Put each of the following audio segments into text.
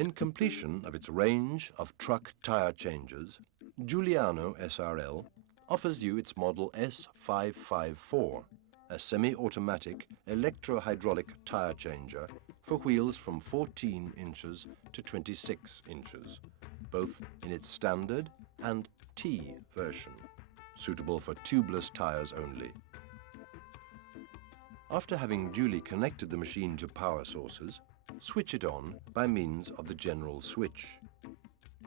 In completion of its range of truck tyre changes, Giuliano SRL offers you its model S554, a semi-automatic electro-hydraulic tyre changer for wheels from 14 inches to 26 inches, both in its standard and T version, suitable for tubeless tyres only. After having duly connected the machine to power sources, switch it on by means of the general switch.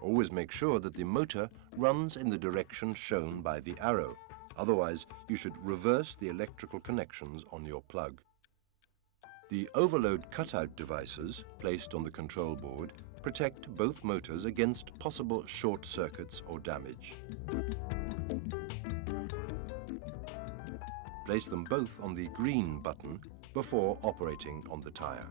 Always make sure that the motor runs in the direction shown by the arrow, otherwise you should reverse the electrical connections on your plug. The overload cutout devices placed on the control board protect both motors against possible short circuits or damage. Place them both on the green button before operating on the tyre.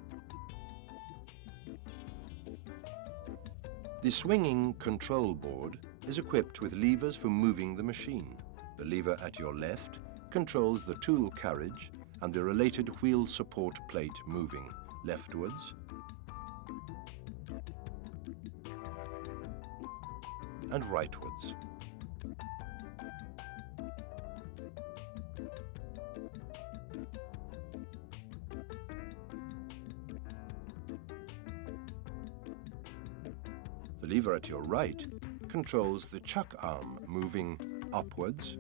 The swinging control board is equipped with levers for moving the machine. The lever at your left controls the tool carriage and the related wheel support plate moving leftwards and rightwards. The lever at your right controls the chuck arm moving upwards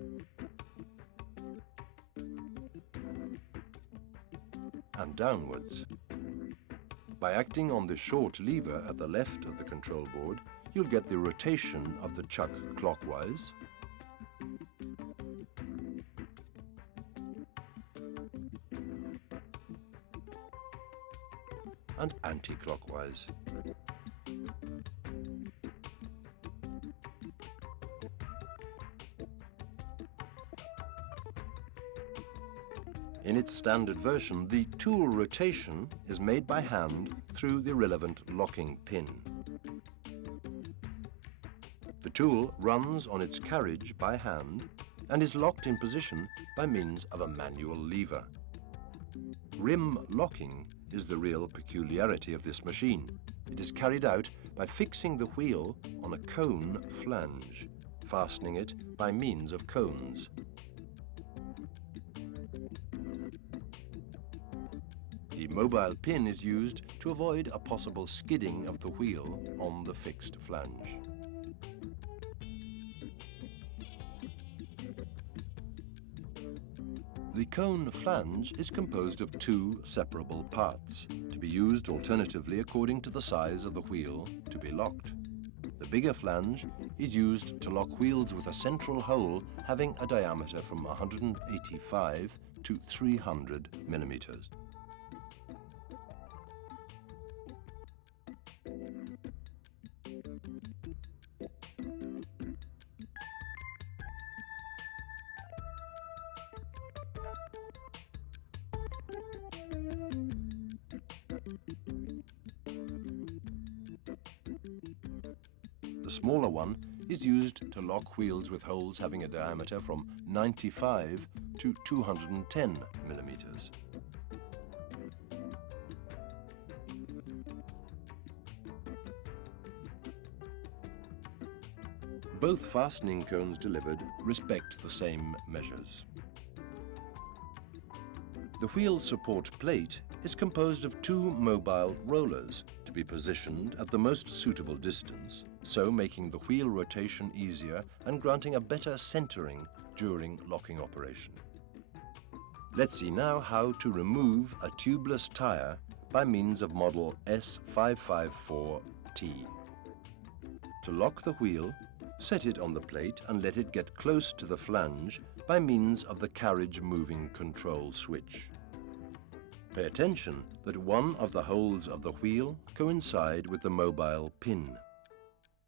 and downwards. By acting on the short lever at the left of the control board, you'll get the rotation of the chuck clockwise and anti-clockwise. In its standard version, the tool rotation is made by hand through the relevant locking pin. The tool runs on its carriage by hand and is locked in position by means of a manual lever. Rim locking is the real peculiarity of this machine. It is carried out by fixing the wheel on a cone flange, fastening it by means of cones. The mobile pin is used to avoid a possible skidding of the wheel on the fixed flange. The cone flange is composed of two separable parts, to be used alternatively according to the size of the wheel to be locked. The bigger flange is used to lock wheels with a central hole having a diameter from 185 to 300 millimeters. The smaller one is used to lock wheels with holes having a diameter from 95 to 210 millimeters. Both fastening cones delivered respect the same measures. The wheel support plate is composed of two mobile rollers to be positioned at the most suitable distance, so making the wheel rotation easier and granting a better centering during locking operation. Let's see now how to remove a tubeless tyre by means of model S554T. To lock the wheel, set it on the plate and let it get close to the flange by means of the carriage moving control switch. Pay attention that one of the holes of the wheel coincide with the mobile pin.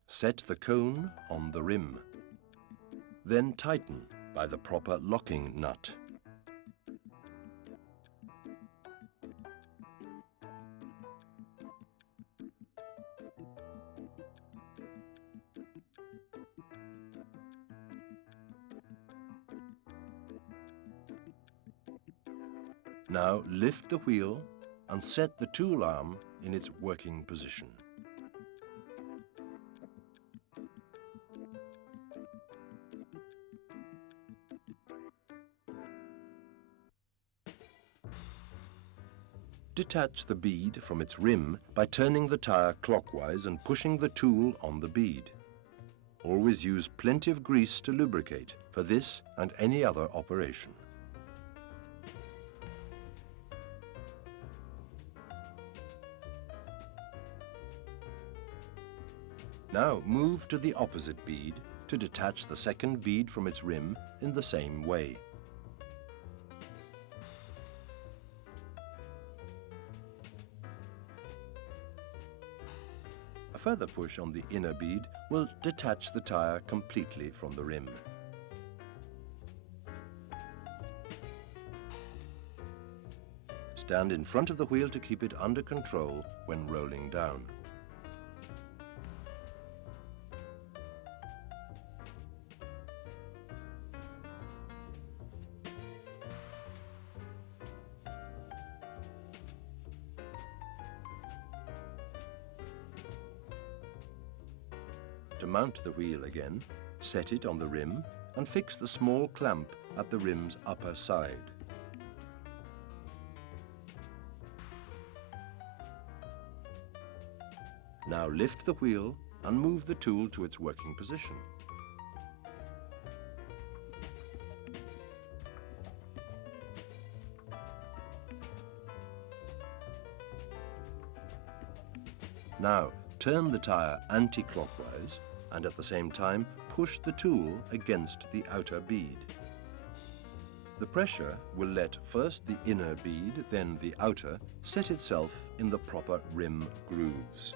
Set the cone on the rim. Then tighten by the proper locking nut. Now lift the wheel and set the tool arm in its working position. detach the bead from its rim by turning the tire clockwise and pushing the tool on the bead. Always use plenty of grease to lubricate for this and any other operation. Now move to the opposite bead to detach the second bead from its rim in the same way. A further push on the inner bead will detach the tire completely from the rim. Stand in front of the wheel to keep it under control when rolling down. To mount the wheel again, set it on the rim and fix the small clamp at the rim's upper side. Now lift the wheel and move the tool to its working position. Now turn the tire anti-clockwise and at the same time push the tool against the outer bead. The pressure will let first the inner bead, then the outer, set itself in the proper rim grooves.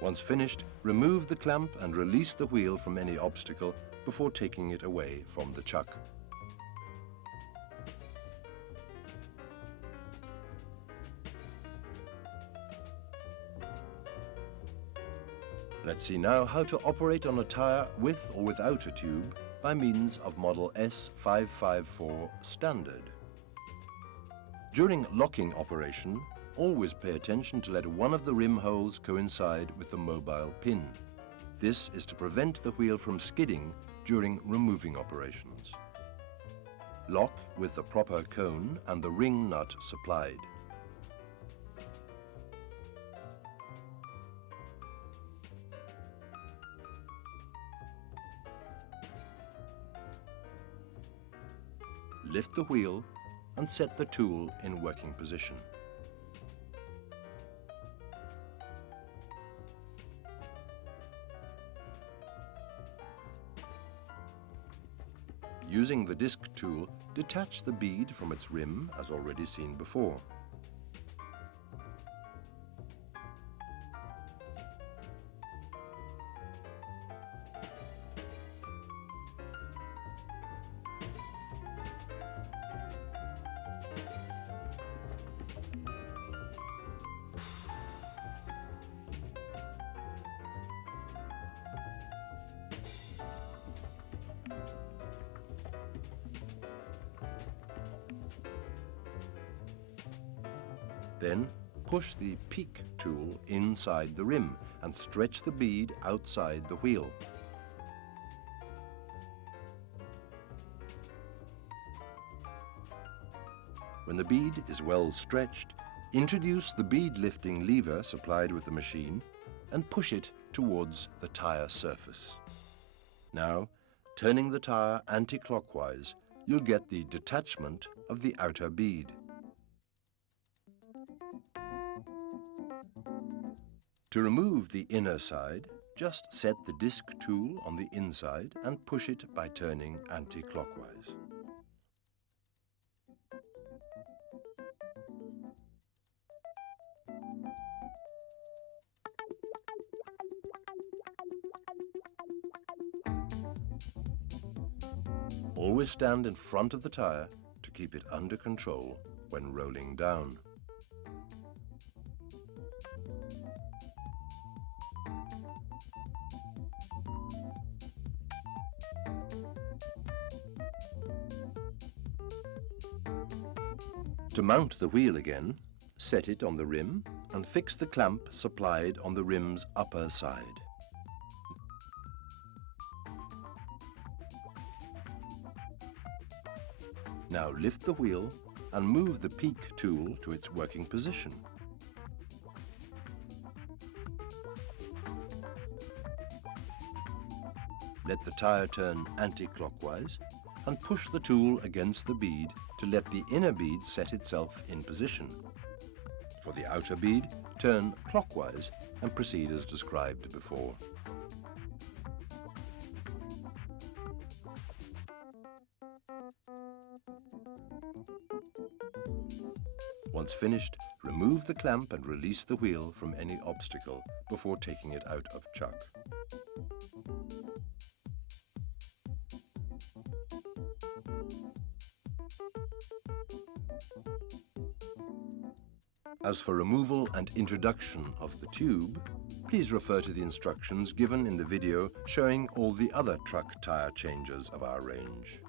Once finished, remove the clamp and release the wheel from any obstacle before taking it away from the chuck. Let's see now how to operate on a tire with or without a tube by means of model S554 standard. During locking operation, always pay attention to let one of the rim holes coincide with the mobile pin. This is to prevent the wheel from skidding during removing operations. Lock with the proper cone and the ring nut supplied. Lift the wheel and set the tool in working position. Using the disc tool, detach the bead from its rim as already seen before. Then push the peak tool inside the rim and stretch the bead outside the wheel. When the bead is well stretched, introduce the bead lifting lever supplied with the machine and push it towards the tire surface. Now, turning the tire anti-clockwise, you'll get the detachment of the outer bead. To remove the inner side, just set the disc tool on the inside and push it by turning anti-clockwise. Always stand in front of the tire to keep it under control when rolling down. To mount the wheel again, set it on the rim and fix the clamp supplied on the rim's upper side. Now lift the wheel and move the peak tool to its working position. Let the tire turn anti-clockwise and push the tool against the bead to let the inner bead set itself in position. For the outer bead, turn clockwise and proceed as described before. Once finished, remove the clamp and release the wheel from any obstacle before taking it out of chuck. As for removal and introduction of the tube, please refer to the instructions given in the video showing all the other truck tire changes of our range.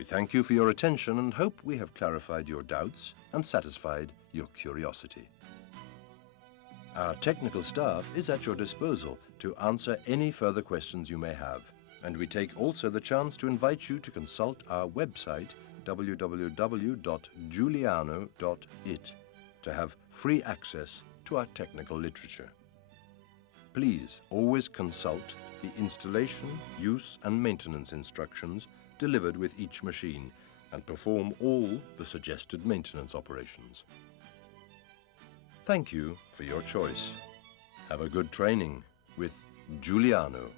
We thank you for your attention and hope we have clarified your doubts and satisfied your curiosity. Our technical staff is at your disposal to answer any further questions you may have, and we take also the chance to invite you to consult our website www.giuliano.it to have free access to our technical literature. Please always consult the installation, use and maintenance instructions delivered with each machine and perform all the suggested maintenance operations. Thank you for your choice. Have a good training with Giuliano.